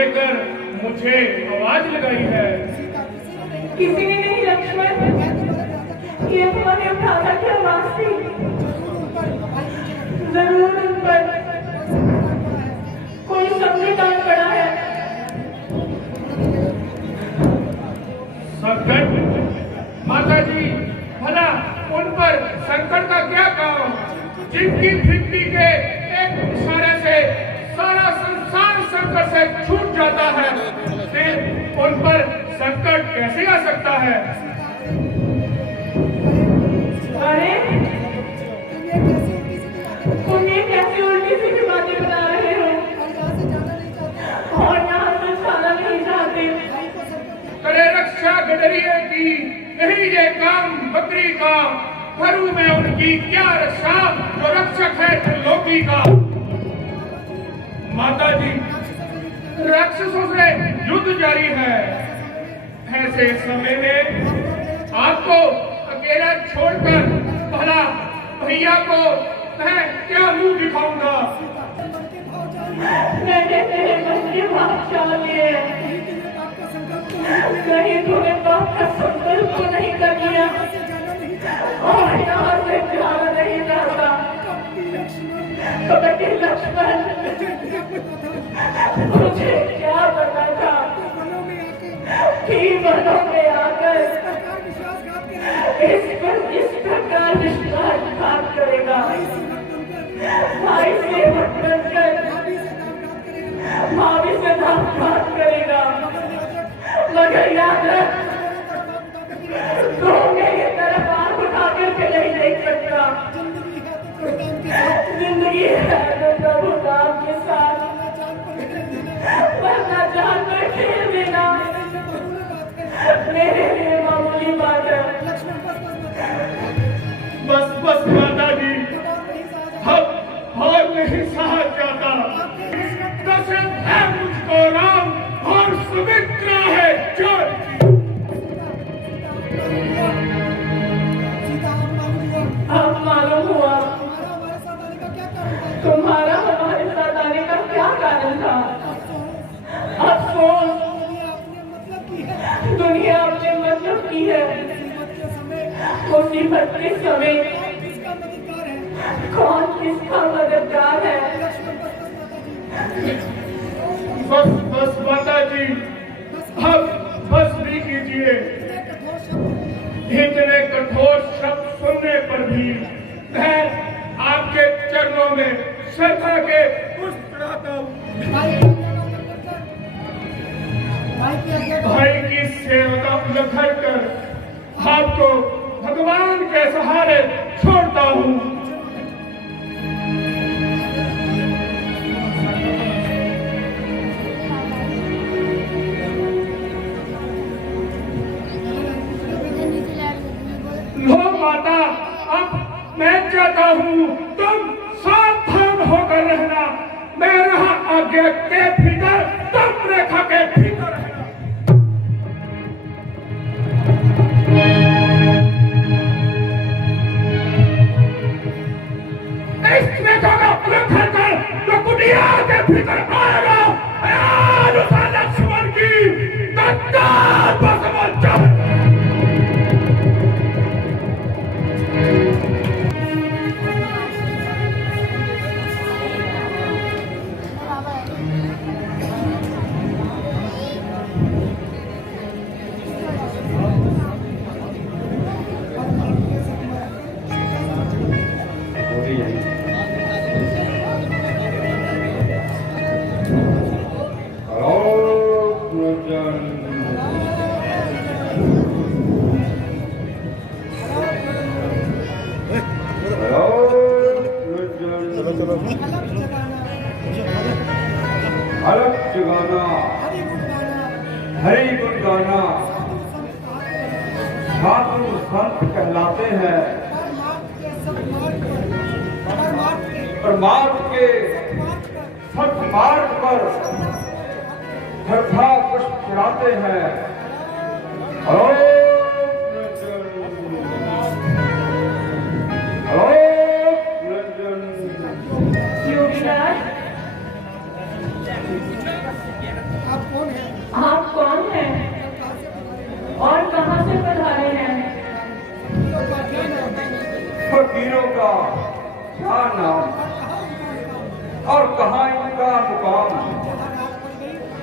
देकर मुझे आवाज लगाई है। किसी ने नहीं लक्ष्मण, ये तुम्हारे भ्राता की आवाज थी। जरूर उन पर कोई संकट आ पड़ा है। संकट? माता जी, भला उन पर संकट का क्या काम? जिनकी पृथ्वी के एक इशारे से सारा संसार संकट से छूट जाता है, फिर उन पर संकट कैसे आ सकता है? अरे तुम ये कैसी उल्टी सीधी बातें बता रहे हो और यहाँ से जाना नहीं चाहते? करे रक्षा गडरिये की यही ये काम बकरी का, करूं मैं उनकी क्या रक्षा जो रक्षक है त्रिलोकी का। माता जी, राक्षसों से युद्ध जारी है। ऐसे समय में आपको अकेला छोड़कर भला भैया को मैं क्या मुंह दिखाऊंगा? मैंने तेरे मन की बात जान ली है। कहीं तूने बाप का संकल्प तो नहीं कर लिया और यहाँ से जाना नहीं चाहता? तो बेटे लक्ष्मण, मुझे क्या पता था कि मनों में आकर इस प्रकार विश्वासघात करेगा। भाई से बनकर भाभी से घात करेगा। मगर याद रख, तू मेरी तरफ आंख उठा करके नहीं देख सकता। जिंदगी है तो प्रभु नाम के साथ, वरना जान पर खेल देना मेरे लिए मामूली बात है। बस बस माता जी, अब और नहीं सहा जाता। कसम है मुझको राम और सुमित्रा है जोर। अब मालूम हुआ तुम्हारा हमारे साथ आने का क्या कारण था। अफसोस, दुनिया अपने मतलब की है। मुसीबत के समय कौन किसका मददगार है? बस बस माता जी, अब बस भी कीजिए। इतने कठोर शब्द सुनने पर भी मैं आपके चरणों में श्रद्धा के पुष्प चढ़ाता हूँ। भाई की सेवा उलझर कर आपको भगवान के सहारे छोड़ता हूँ। लो माता, अब मैं चाहता हूँ तुम सावधान होकर रहना। मैं रहा आगे के भीतर, तुम रेखा के भीतर रहना। इस रेखा का उल्लंघन कर जो कुटिया के भीतर आएगा, लक्ष्मण की तत्काल बसमंजर। अलग जगाना, हरि गुण गाना, साधु संत कहलाते हैं। परमार्थ के सत्मार्ग पर श्रद्धा पुष्प चढ़ाते हैं। इनका क्या नाम और कहाँ इनका मुकाम?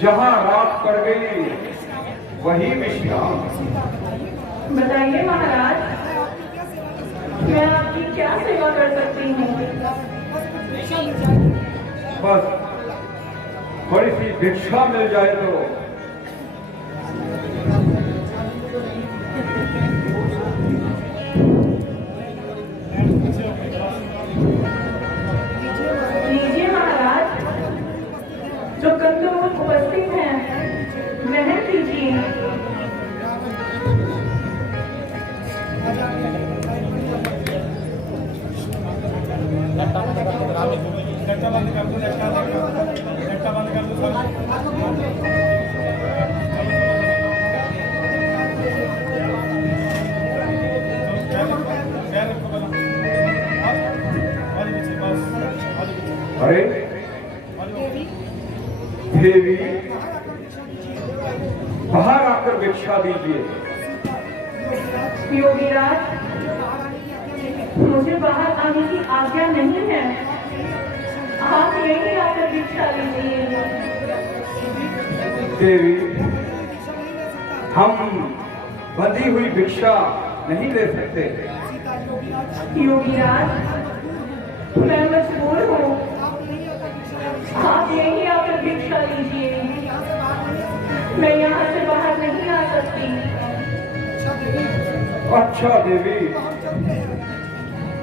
जहाँ रात पड़ गई वही विश्राम। बताइए महाराज, मैं आपकी क्या सेवा कर सकती हूँ? बस थोड़ी सी भिक्षा मिल जाए तो। लीजिए महाराज, जो कंदमूल उपस्थित हैं वह दीजिए। अरे देवी, बाहर आकर भिक्षा दीजिए। योगीराज, मुझे बाहर आने की आज्ञा नहीं है, आप यहीं आकर भिक्षा लीजिए। देवी, हम बंधी हुई भिक्षा नहीं ले सकते। योगीराज, मैं मजबूर हूँ, आप यहीं आकर भिक्षा लीजिए। मैं यहाँ से बाहर नहीं आ सकती। अच्छा देवी,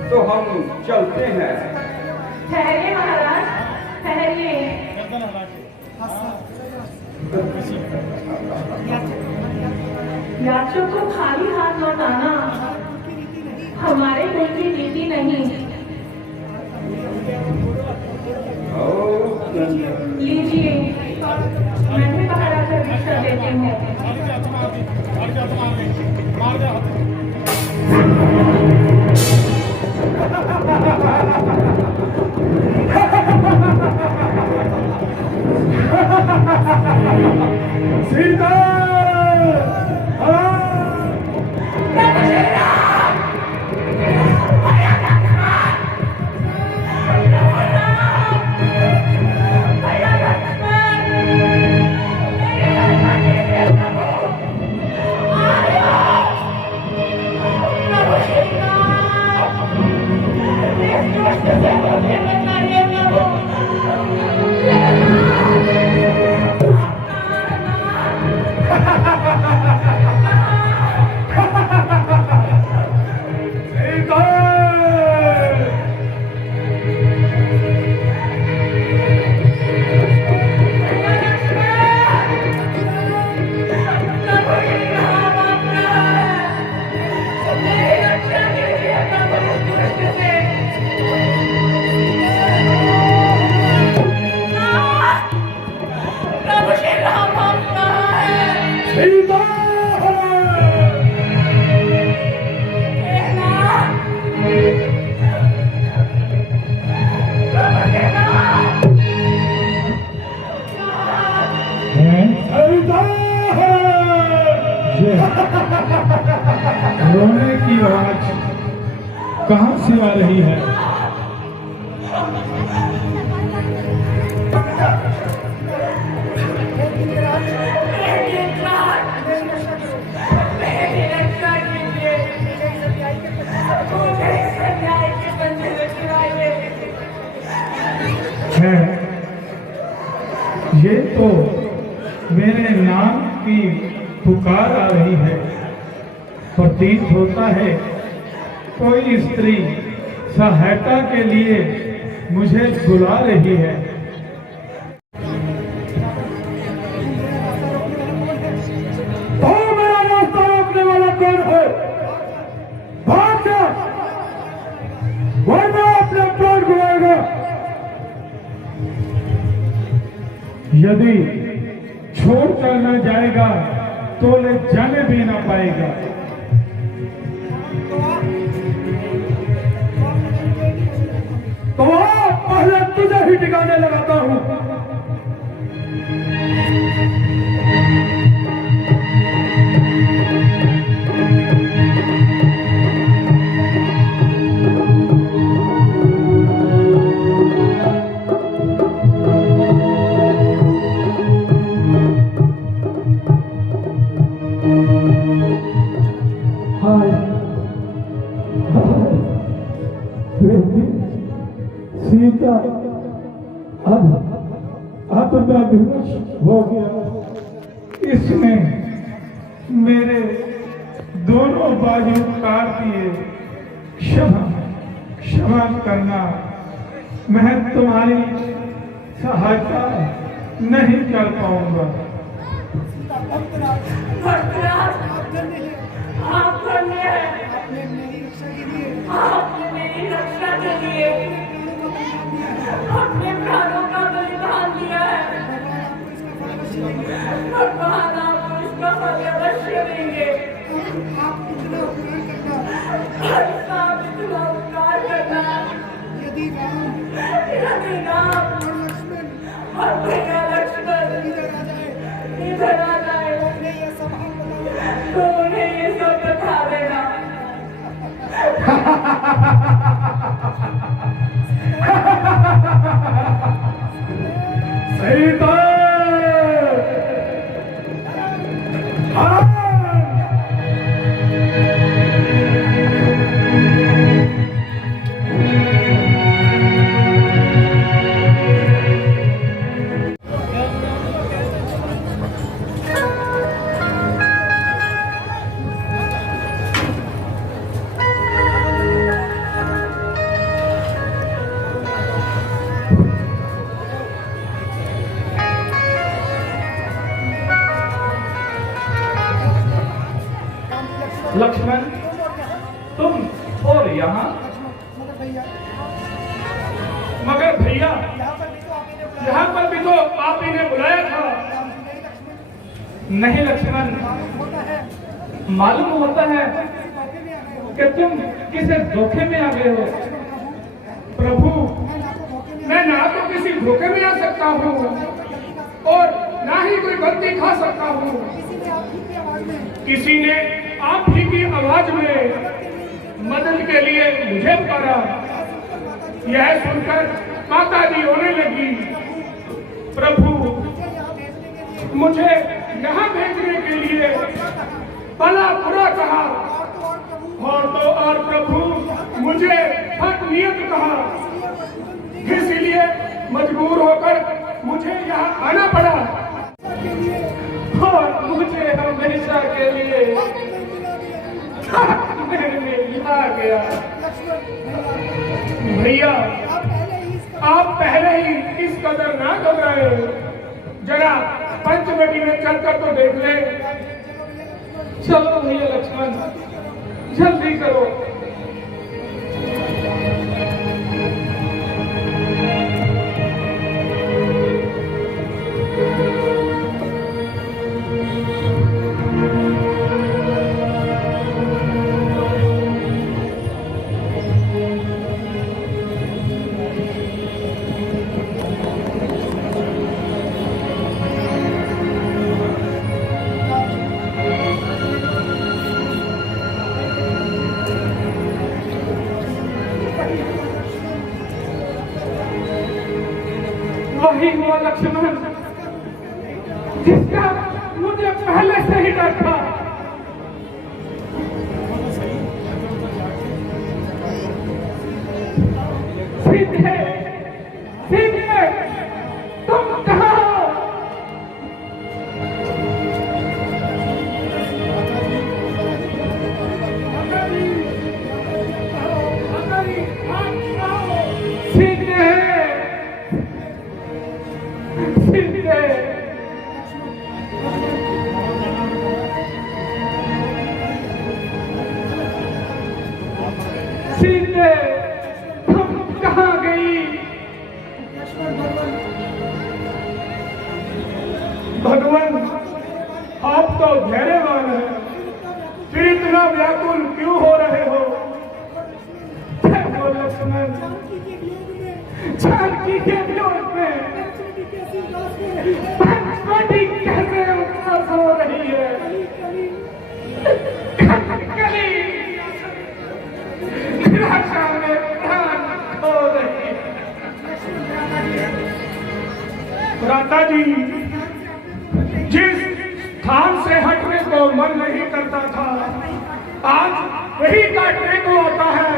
तो हम चलते हैं। ठहरिए महाराज, ठहरिए। याचक को खाली हाथ लौट आना हमारे कुल की रीति नहीं। लीजिए, मैं भी बाहर आकर भिक्षा देती हूँ। सीता! रोने की आवाज कहां से आ रही है? है ये तो मेरे नाम की पुकार आ रही है। प्रतीत होता है कोई स्त्री सहायता के लिए मुझे बुला रही है। तो मेरा रास्ता रोकने वाला कौन है? भाग जा, वरना अपने प्राण गुआएगा। यदि छोड़ कर न जाएगा तो ले जाने भी ना पाएगा। तो पहले तुझे ही ठिकाने लगाता हूं। बेटी सीता अब मैं विवश हो गया। इसने मेरे दोनों बाजू काट दिए। क्षमा क्षमा करना, मैं तुम्हारी सहायता नहीं कर पाऊंगा। आप धन्य हैं। आपने मेरी रक्षा के लिए अपने प्राणों का बलिदान दिया है। भगवान आपको इसका फल अवश्य देंगे। आप इतना उपकार करना। यदि राम और भैया लक्ष्मण इधर आ जाए तो उन्हें ये सब बता देना। सीता लक्ष्मण, तुम और यहाँ? मगर भैया, यहाँ पर भी तो आप ही ने बुलाया था। नहीं लक्ष्मण, मालूम होता है कि तुम किसी धोखे में आ गए हो। प्रभु, मैं ना तो किसी धोखे में आ सकता हूँ और ना ही कोई गलती खा सकता हूँ। किसी ने आप ही की आवाज में मदद के लिए मुझे पुकारा। यह सुनकर माता जी रोने लगी। प्रभु, मुझे यहाँ भेजने के लिए भला बुरा कहा और तो और प्रभु मुझे हक नियत कहा। इसलिए मजबूर होकर मुझे यहाँ आना पड़ा और मुझे हमेशा के लिए आ गया। भैया, आप पहले ही इस कदर ना घबराए। जरा पंचवटी में चलकर तो देख ले। चलो भैया लक्ष्मण, जल्दी करो। वही हुआ लक्ष्मण जिसका मुझे पहले से ही डर था। सीधे सीधे तुम कहाँ हो? सीधे सीधे तुम कहाँ गई? भगवान, आप तो धैर्यवान हैं, फिर इतना व्याकुल क्यों हो रहे हो? लक्ष्मण, जानकी के विरोध में पंचवटी कैसे उदास हो रही है? कली निराशा में प्राण खो रही है। भ्राता जी, जिस स्थान से हटने को मन नहीं करता था, आज वही काटने को आता है।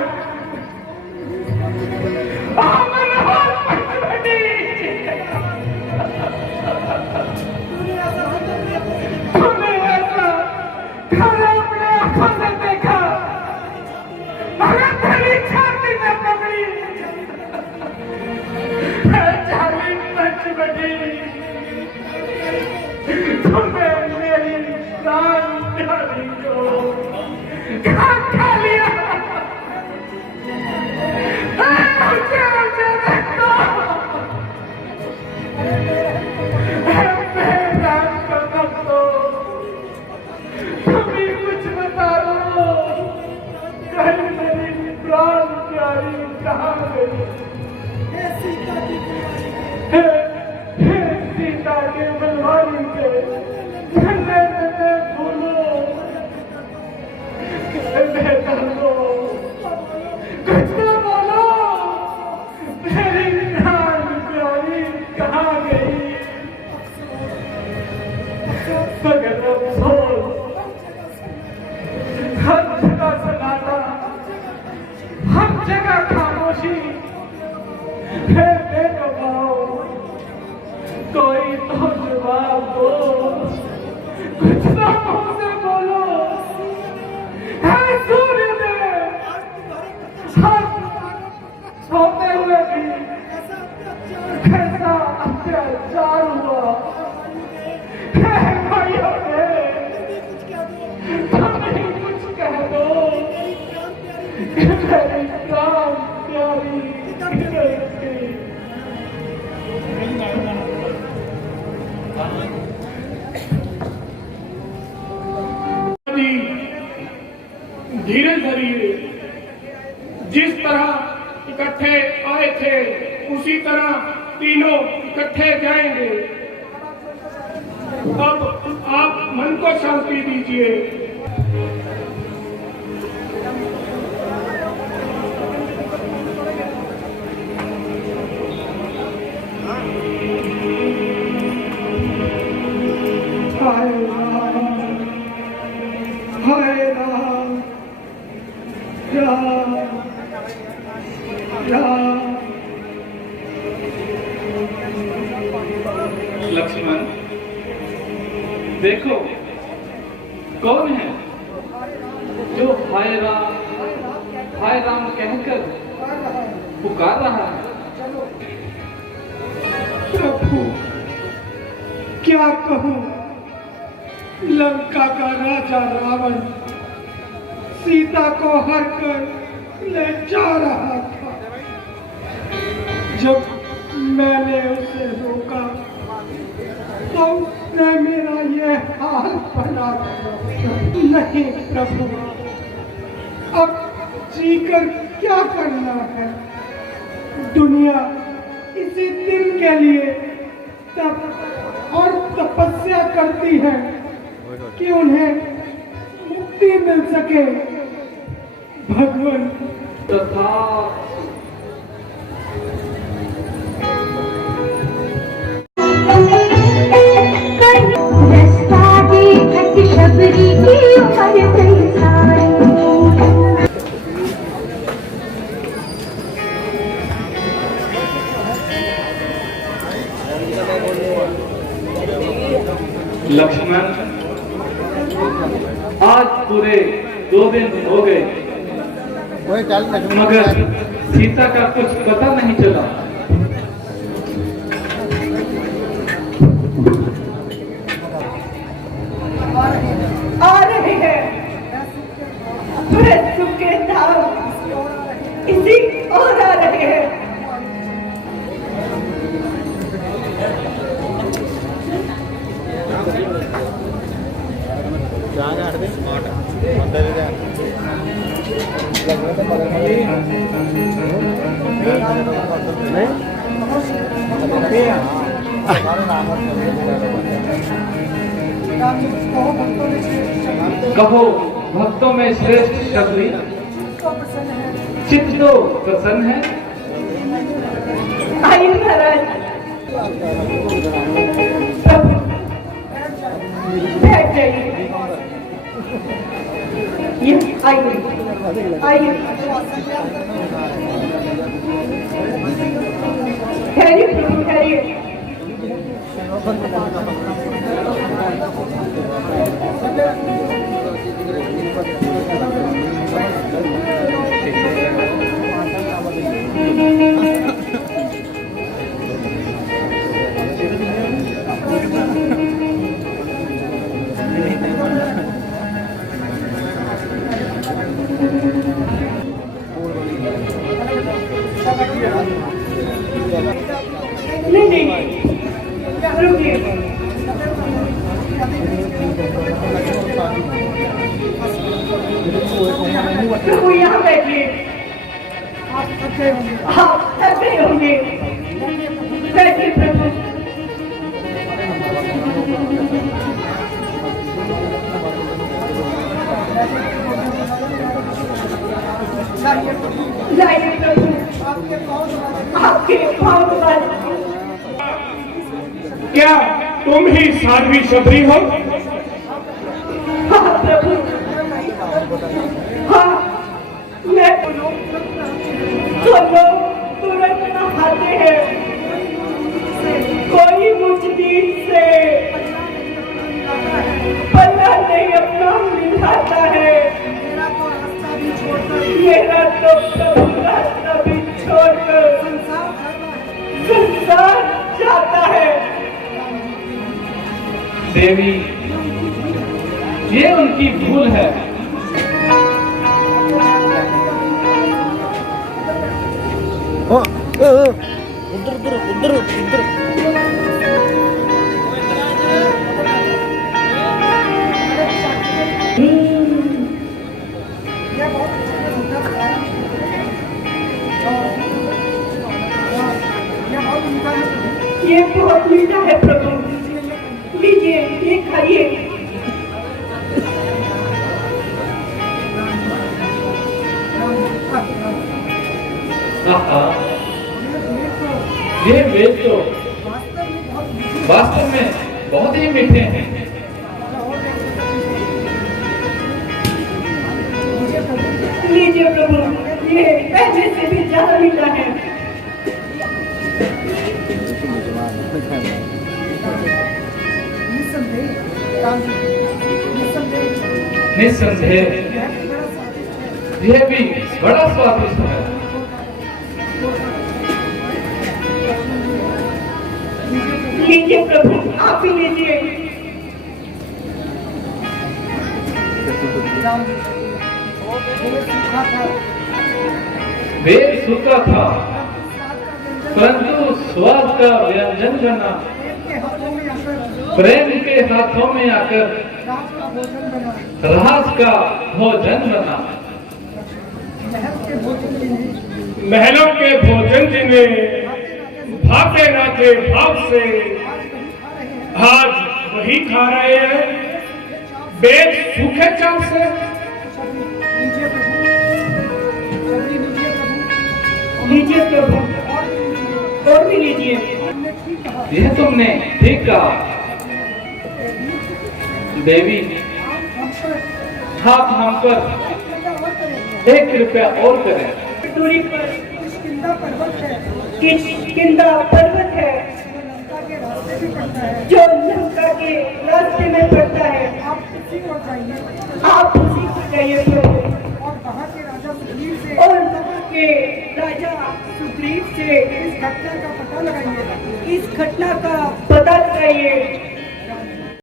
अगर तेरी छाती में पकड़ी चाली पंच बजी तुम्हें मेरी प्राण प्यारी को खा लिया। मुझे देखो तुम्हें कुछ बता दो, कहीं मेरी प्राण प्यारी कहाँ गई? सीता के बलवानी के झंडे में फूलो बेहतर लो, कुछ तो बोलो, मेरी प्राण प्यारी कहाँ गई? मगर अफसोस हर जगह सन्नाटा, हर जगह खामोशी है बेनवाओ, कोई तो जवाब दो, कुछ तो मुझसे बोलो। है सूर्यदेव, हम सोते हुए भी कैसा अत्याचार हुआ है भाइयों ने, तुम्हें कुछ कह दो, मेरी प्राण प्यारी धीरे धीरे जिस तरह इकट्ठे आए थे उसी तरह तीनों इकट्ठे जाएंगे। अब आप मन को शांति दीजिए। हाय राम, राम राम। लक्ष्मण, देखो कौन है जो हाय राम कहकर पुकार रहा है। प्रभु क्या कहूं, लंका का राजा रावण सीता को हर कर ले जा रहा था। जब मैंने उसे रोका तो उसने मेरा ये हाल बना दिया। नहीं प्रभु, अब जीकर क्या करना है? दुनिया इसी दिन के लिए तप और तपस्या करती है कि उन्हें मुक्ति मिल सके। भगवान तथा शबरी की उम्र कई सारी। लक्ष्मण, आज पूरे 2 दिन हो गए मगर सीता का कुछ पता नहीं चला। आ रहे हैं मृत्यु के धाम, इसी और आ रहे हैं। कहो भक्तों में श्रेष्ठ शबरी चित्त तो प्रसन्न है। आइए महाराज, बैठ जाइए। आइए आइए, ठहरिए प्रभु ठहरिए। यहाँ बैठिए। आप थक गए होंगे। आप थक गए होंगे। बैठिए प्रभु। लाइए प्रभु, आपके पाँव दबाए। क्या तुम ही साध्वी शबरी हो? हाँ प्रभु, हाँ मैं तो लोग तुरंत नहाते हैं, कोई मुझे से पल्ला नहीं अपना मिलाता है। मेरा तो प्रभु रास्ता भी छोड़कर संसार जाता है। देवी, ये उनकी भूल है। उधर उधर उधर उधर। ये बहुत मीठा है प्रभु, लीजिए ये खाइए। ये वेद तो वास्तव में बहुत ही मीठे हैं। लीजिए प्रभु, ये पहले से भी ज्यादा मीठा है। निस्संदेह यह भी बड़ा स्वादिष्ट है। लीजिए प्रभु, आप ही लीजिए। वेद सूखा था, परंतु स्वाद का व्यंजन बना। प्रेम के हाथों में आकर राज का भोजन बना। महलों के भोजन जिन्हें भाते ना थे भाव से, आज वही खा रहे हैं बेच सूखे चाव से। लीजिए प्रभु, और भी लीजिए। यह तुमने ठीक कहा देवी। आप हम पर एक कृपया और करें। दूरी पर किष्किंधा पर्वत है जो लंका के रास्ते में पड़ता है। आप उसी को जाइए प्रभु।